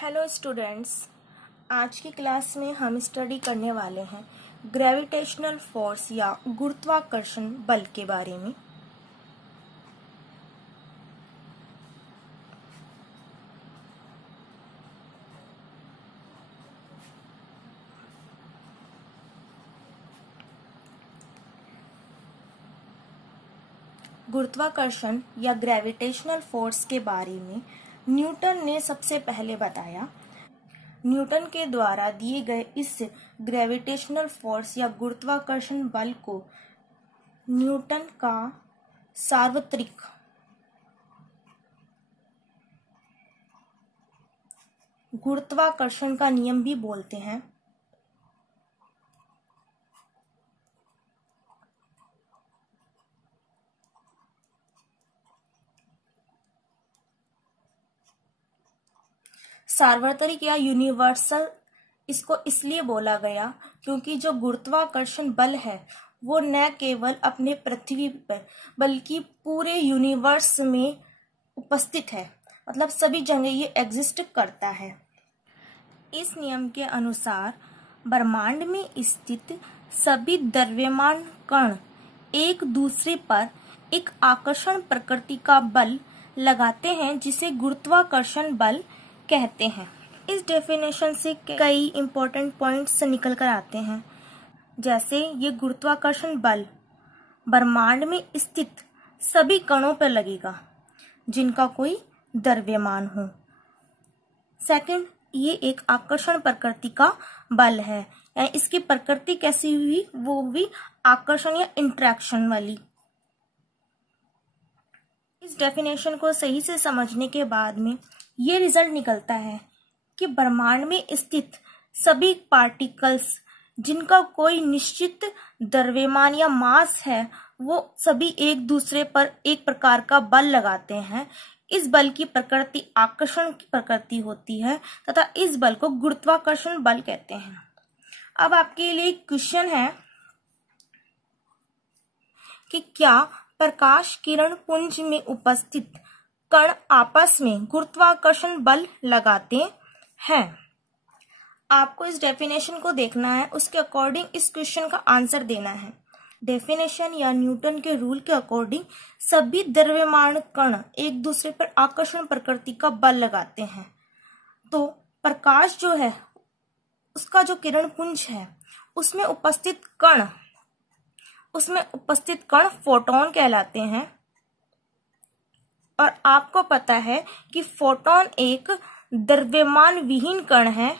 Hello students, आज की class में हम स्टडी करने वाले हैं ग्रेविटेशनल फोर्स या गुरुत्वाकर्षण बल के बारे में। गुरुत्वाकर्षण या ग्रेविटेशनल फोर्स के बारे में न्यूटन ने सबसे पहले बताया। न्यूटन के द्वारा दिए गए इस ग्रेविटेशनल फोर्स या गुरुत्वाकर्षण बल को न्यूटन का सार्वत्रिक गुरुत्वाकर्षण का नियम भी बोलते हैं। सार्वत्रिक या यूनिवर्सल इसको इसलिए बोला गया क्योंकि जो गुरुत्वाकर्षण बल है वो न केवल अपने पृथ्वी पर बल्कि पूरे यूनिवर्स में उपस्थित है, मतलब सभी जगह ये एग्जिस्ट करता है। इस नियम के अनुसार ब्रह्मांड में स्थित सभी द्रव्यमान कण एक दूसरे पर एक आकर्षण प्रकृति का बल लगाते हैं जिसे गुरुत्वाकर्षण बल कहते हैं। इस डेफिनेशन से कई इंपॉर्टेंट पॉइंट्स निकल कर आते हैं, जैसे ये गुरुत्वाकर्षण बल ब्रह्मांड में स्थित सभी कणों पर लगेगा जिनका कोई द्रव्यमान हो। सेकंड, ये एक आकर्षण प्रकृति का बल है, यानी इसकी प्रकृति कैसी हुई, वो हुई आकर्षण या इंट्रैक्शन वाली। इस डेफिनेशन को सही से समझने के बाद में ये रिजल्ट निकलता है कि ब्रह्मांड में स्थित सभी पार्टिकल्स जिनका कोई निश्चित द्रव्यमान या मास है वो सभी एक दूसरे पर एक प्रकार का बल लगाते हैं। इस बल की प्रकृति आकर्षण की प्रकृति होती है तथा इस बल को गुरुत्वाकर्षण बल कहते हैं। अब आपके लिए क्वेश्चन है कि क्या प्रकाश किरण पुंज में उपस्थित कण आपस में गुरुत्वाकर्षण बल लगाते हैं। आपको इस डेफिनेशन को देखना है, उसके अकॉर्डिंग इस क्वेश्चन का आंसर देना है। डेफिनेशन या न्यूटन के रूल के अकॉर्डिंग सभी द्रव्यमान कण एक दूसरे पर आकर्षण प्रकृति का बल लगाते हैं। तो प्रकाश जो है उसका जो किरण पुंज है उसमें उपस्थित कण फोटोन कहलाते हैं। और आपको पता है कि फोटोन एक द्रव्यमान विहीन कण है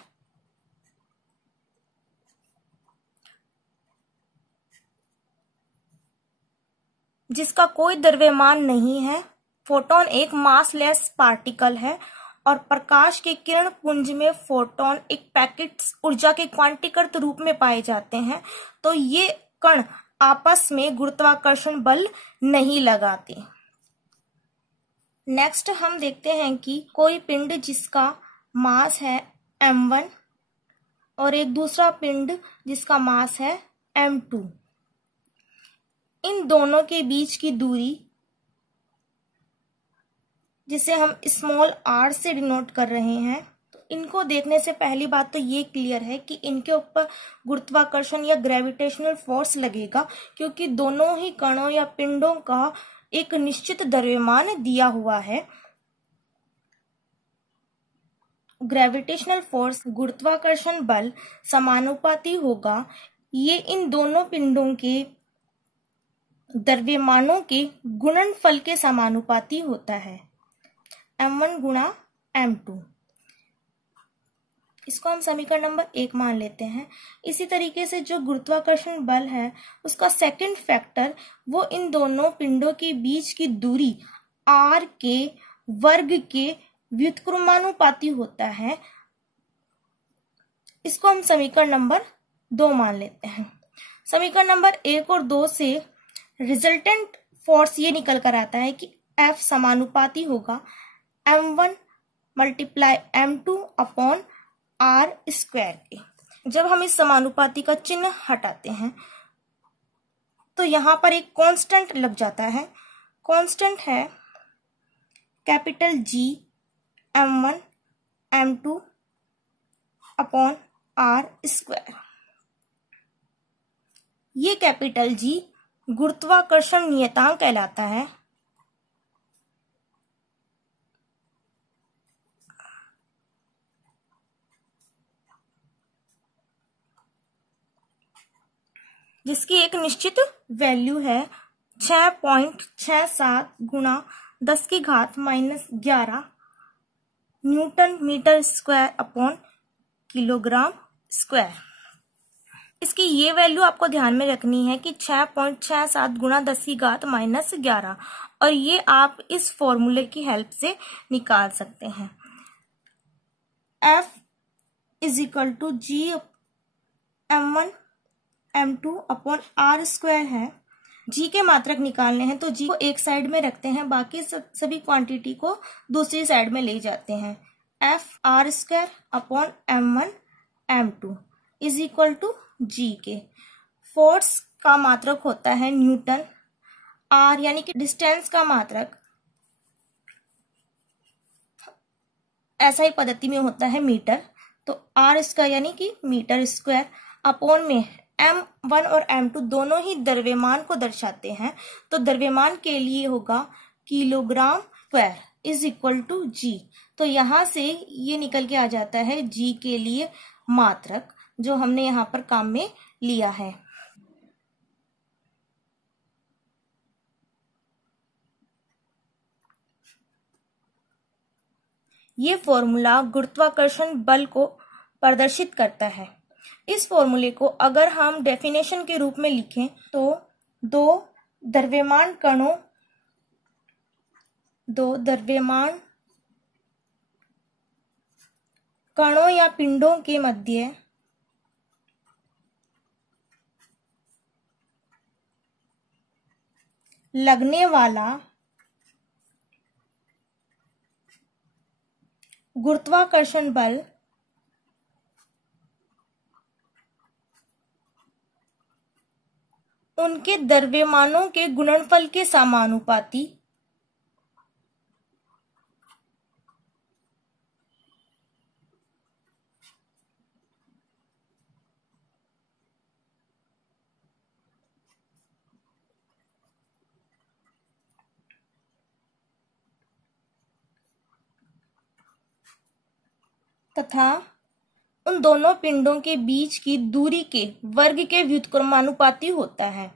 जिसका कोई द्रव्यमान नहीं है। फोटोन एक मासलेस पार्टिकल है और प्रकाश के किरण पुंज में फोटोन एक पैकेट ऊर्जा के क्वांटीकृत रूप में पाए जाते हैं। तो ये कण आपस में गुरुत्वाकर्षण बल नहीं लगाते। नेक्स्ट हम देखते हैं कि कोई पिंड जिसका मास है m1 और एक दूसरा पिंड जिसका मास है m2, इन दोनों के बीच की दूरी जिसे हम स्मॉल r से डिनोट कर रहे हैं, तो इनको देखने से पहली बात तो ये क्लियर है कि इनके ऊपर गुरुत्वाकर्षण या ग्रेविटेशनल फोर्स लगेगा क्योंकि दोनों ही कणों या पिंडों का एक निश्चित द्रव्यमान दिया हुआ है। ग्रेविटेशनल फोर्स गुरुत्वाकर्षण बल समानुपाती होगा। ये इन दोनों पिंडों के द्रव्यमानों के गुणनफल के समानुपाती होता है, m1 गुणा m2। इसको हम समीकरण नंबर 1 मान लेते हैं। इसी तरीके से जो गुरुत्वाकर्षण बल है उसका सेकंड फैक्टर वो इन दोनों पिंडों के बीच की दूरी r के वर्ग के व्युत्क्रमानुपाती होता है। इसको हम समीकरण नंबर 2 मान लेते हैं। समीकरण नंबर 1 और 2 से रिजल्टेंट फोर्स ये निकल कर आता है कि F समानुपाती होगा m1 multiply m2 upon r square के। जब हम इस समानुपाती का चिन्ह हटाते हैं तो यहाँ पर एक कांस्टेंट लग जाता है। कांस्टेंट है capital G m1 m2 upon R square. ये कैपिटल जी गुरुत्वाकर्षण नियतांक कहलाता है। जिसकी एक निश्चित वैल्यू है 6.67 गुणा 10 की घात -11 newton metre square upon kilogram square. इसकी ये वैल्यू आपको ध्यान में रखनी है कि 6.67 गुणा 10 की घात -11, और ये आप इस फॉर्मूले की हेल्प से निकाल सकते हैं। F = G m1 m2 upon R square है। जी के मात्रक निकालने हैं तो जी को एक साइड में रखते हैं, बाकी सभी क्वांटिटी को दूसरी साइड में ले जाते हैं। F(r²) अपॉन m1 m2 = जी के। फोर्स का मात्रक होता है न्यूटन, आर यानी कि डिस्टेंस का मात्रक ऐसा ही पद्धति में होता है मीटर, तो आर स्क्वायर यानी कि मीटर स्क्वायर अपॉन में m1 और m2 दोनों ही द्रव्यमान को दर्शाते हैं, तो द्रव्यमान के लिए होगा किलोग्राम स्क्वायर = जी। तो यहां से ये निकल के आ जाता है जी के लिए मात्रक, जो हमने यहाँ पर काम में लिया है। ये फॉर्मूला गुरुत्वाकर्षण बल को प्रदर्शित करता है। इस फॉर्मूले को अगर हम डेफिनेशन के रूप में लिखें तो दो द्रव्यमान कणों या पिंडों के मध्य लगने वाला गुरुत्वाकर्षण बल उनके द्रव्यमानों के गुणनफल के समानुपाती तथा उन दोनों पिंडों के बीच की दूरी के वर्ग के व्युत्क्रमानुपाती होता है।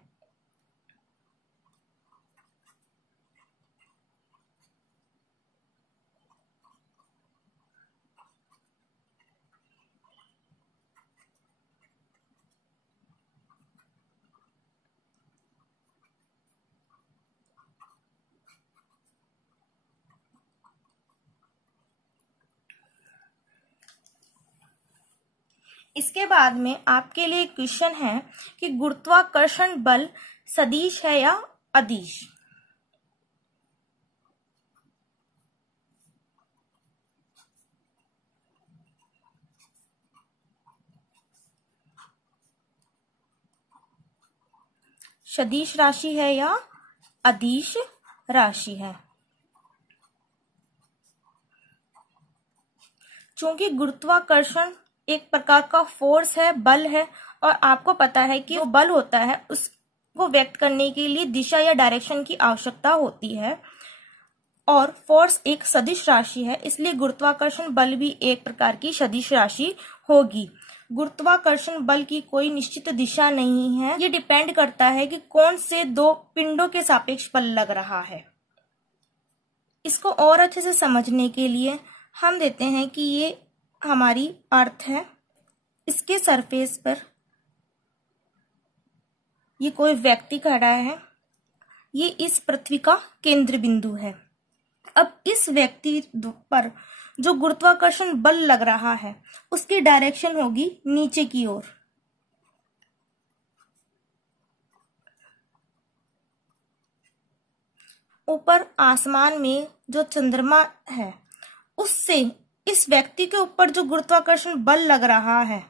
इसके बाद में आपके लिए क्वेश्चन है कि गुरुत्वाकर्षण बल सदिश है या अदिश। सदिश राशि है या अदिश राशि है। चूंकि गुरुत्वाकर्षण एक प्रकार का फोर्स है, बल है, और आपको पता है कि वो बल होता है उसको व्यक्त करने के लिए दिशा या डायरेक्शन की आवश्यकता होती है, और फोर्स एक सदिश राशि है, इसलिए गुरुत्वाकर्षण बल भी एक प्रकार की सदिश राशि होगी। गुरुत्वाकर्षण बल की कोई निश्चित दिशा नहीं है, ये डिपेंड करता है कि कौन से दो पिंडों के सापेक्ष बल लग रहा है। इसको और अच्छे से समझने के लिए हम देते हैं कि ये हमारी अर्थ है, इसके सरफेस पर ये कोई व्यक्ति खड़ा है, ये इस पृथ्वी का केंद्र बिंदु है। अब इस व्यक्ति पर जो गुरुत्वाकर्षण बल लग रहा है उसकी डायरेक्शन होगी नीचे की ओर। ऊपर आसमान में जो चंद्रमा है उससे इस व्यक्ति के ऊपर जो गुरुत्वाकर्षण बल लग रहा है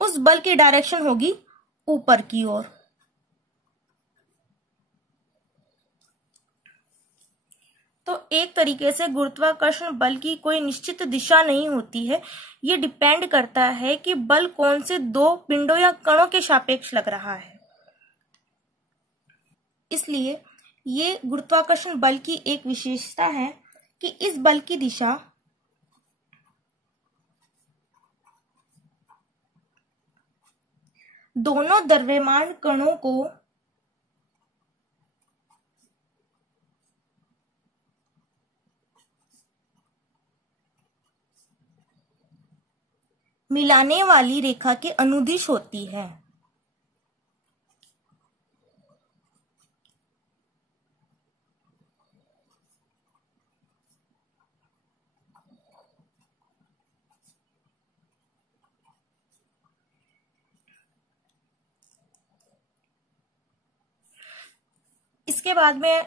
उस बल की डायरेक्शन होगी ऊपर की ओर। तो एक तरीके से गुरुत्वाकर्षण बल की कोई निश्चित दिशा नहीं होती है। ये डिपेंड करता है कि बल कौन से दो पिंडों या कणों के सापेक्ष लग रहा है। इसलिए ये गुरुत्वाकर्षण बल की एक विशेषता है कि इस बल की दिशा दोनों द्रव्यमान कणों को मिलाने वाली रेखा के अनुदिश होती है। इसके बाद में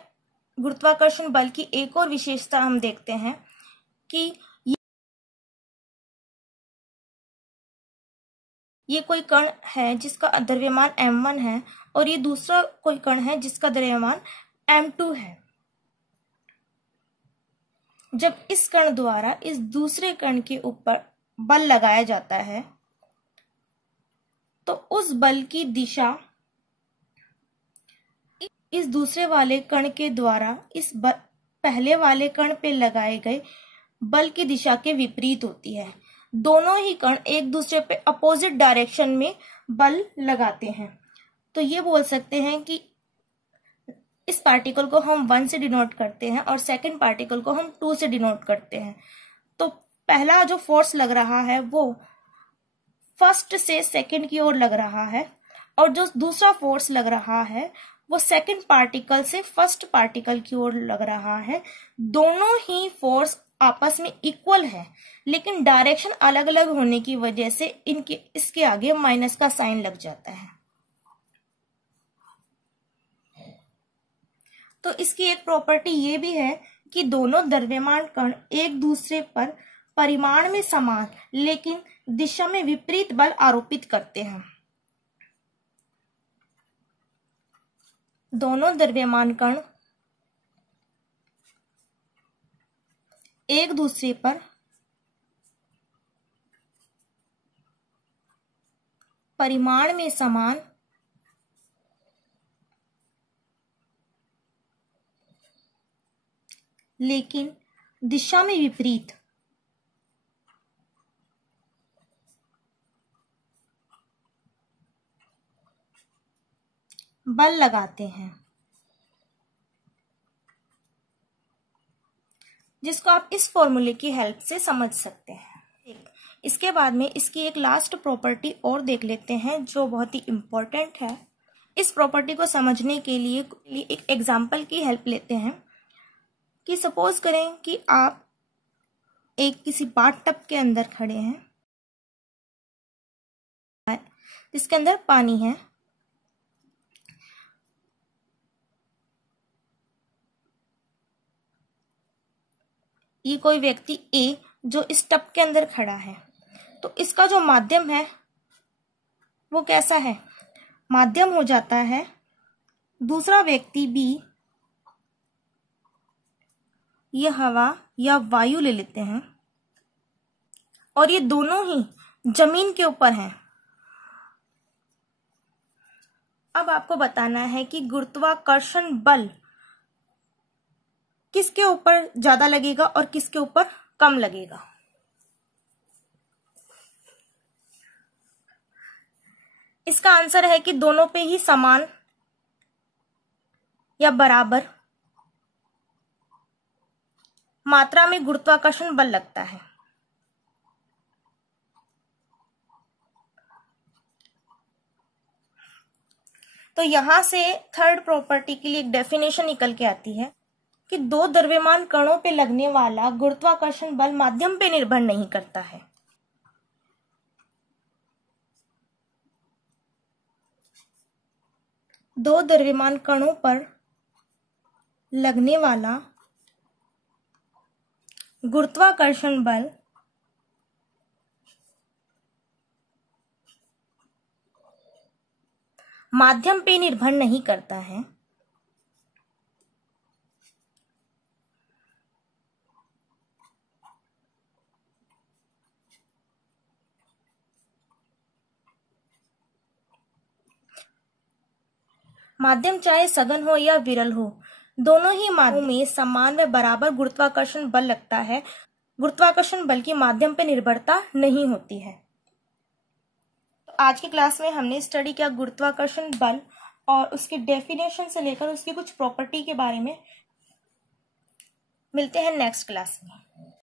गुरुत्वाकर्षण बल की एक और विशेषता हम देखते हैं कि ये कोई कण है जिसका द्रव्यमान m1 है और ये दूसरा कोई कण है जिसका द्रव्यमान m2 है। जब इस कण द्वारा इस दूसरे कण के ऊपर बल लगाया जाता है तो उस बल की दिशा इस दूसरे वाले कण के द्वारा इस पहले वाले कण पे लगाए गए बल की दिशा के विपरीत होती है। दोनों ही कण एक दूसरे पे अपोजिट डायरेक्शन में बल लगाते हैं। तो ये बोल सकते हैं कि इस पार्टिकल को हम 1 से डिनोट करते हैं और सेकंड पार्टिकल को हम 2 से डिनोट करते हैं। तो पहला जो फोर्स लग रहा है वो फर्स्ट से सेकंड की ओर लग रहा है और जो दूसरा फोर्स लग रहा है वो सेकंड पार्टिकल से फर्स्ट पार्टिकल की ओर लग रहा है। दोनों ही फोर्स आपस में इक्वल है लेकिन डायरेक्शन अलग अलग होने की वजह से इसके आगे माइनस का साइन लग जाता है। तो इसकी एक प्रॉपर्टी ये भी है कि दोनों द्रव्यमान कण एक दूसरे पर परिमाण में समान लेकिन दिशा में विपरीत बल आरोपित करते हैं। दोनों द्रव्यमान कण एक दूसरे पर परिमाण में समान लेकिन दिशा में विपरीत बल लगाते हैं, जिसको आप इस फॉर्मूले की हेल्प से समझ सकते हैं। इसके बाद में इसकी एक लास्ट प्रॉपर्टी और देख लेते हैं जो बहुत ही इम्पोर्टेंट है। इस प्रॉपर्टी को समझने के लिए एक एग्जाम्पल की हेल्प लेते हैं कि सपोज करें कि आप एक किसी बाथटब के अंदर खड़े हैं जिसके अंदर पानी है। ये कोई व्यक्ति ए जो इस टब के अंदर खड़ा है, तो इसका जो माध्यम है वो कैसा है, माध्यम हो जाता है। दूसरा व्यक्ति बी ये हवा या वायु ले लेते हैं और ये दोनों ही जमीन के ऊपर हैं। अब आपको बताना है कि गुरुत्वाकर्षण बल किसके ऊपर ज्यादा लगेगा और किसके ऊपर कम लगेगा। इसका आंसर है कि दोनों पे ही समान या बराबर मात्रा में गुरुत्वाकर्षण बल लगता है। तो यहां से थर्ड प्रॉपर्टी के लिए एक डेफिनेशन निकल के आती है कि दो द्रव्यमान कणों पे लगने वाला गुरुत्वाकर्षण बल माध्यम पे निर्भर नहीं करता है। दो द्रव्यमान कणों पर लगने वाला गुरुत्वाकर्षण बल माध्यम पे निर्भर नहीं करता है। माध्यम चाहे सघन हो या विरल हो, दोनों ही माध्यम में समान व बराबर गुरुत्वाकर्षण बल लगता है। गुरुत्वाकर्षण बल की माध्यम पर निर्भरता नहीं होती है। तो आज की क्लास में हमने स्टडी किया गुरुत्वाकर्षण बल और उसकी डेफिनेशन से लेकर उसकी कुछ प्रॉपर्टी के बारे में। मिलते हैं नेक्स्ट क्लास में।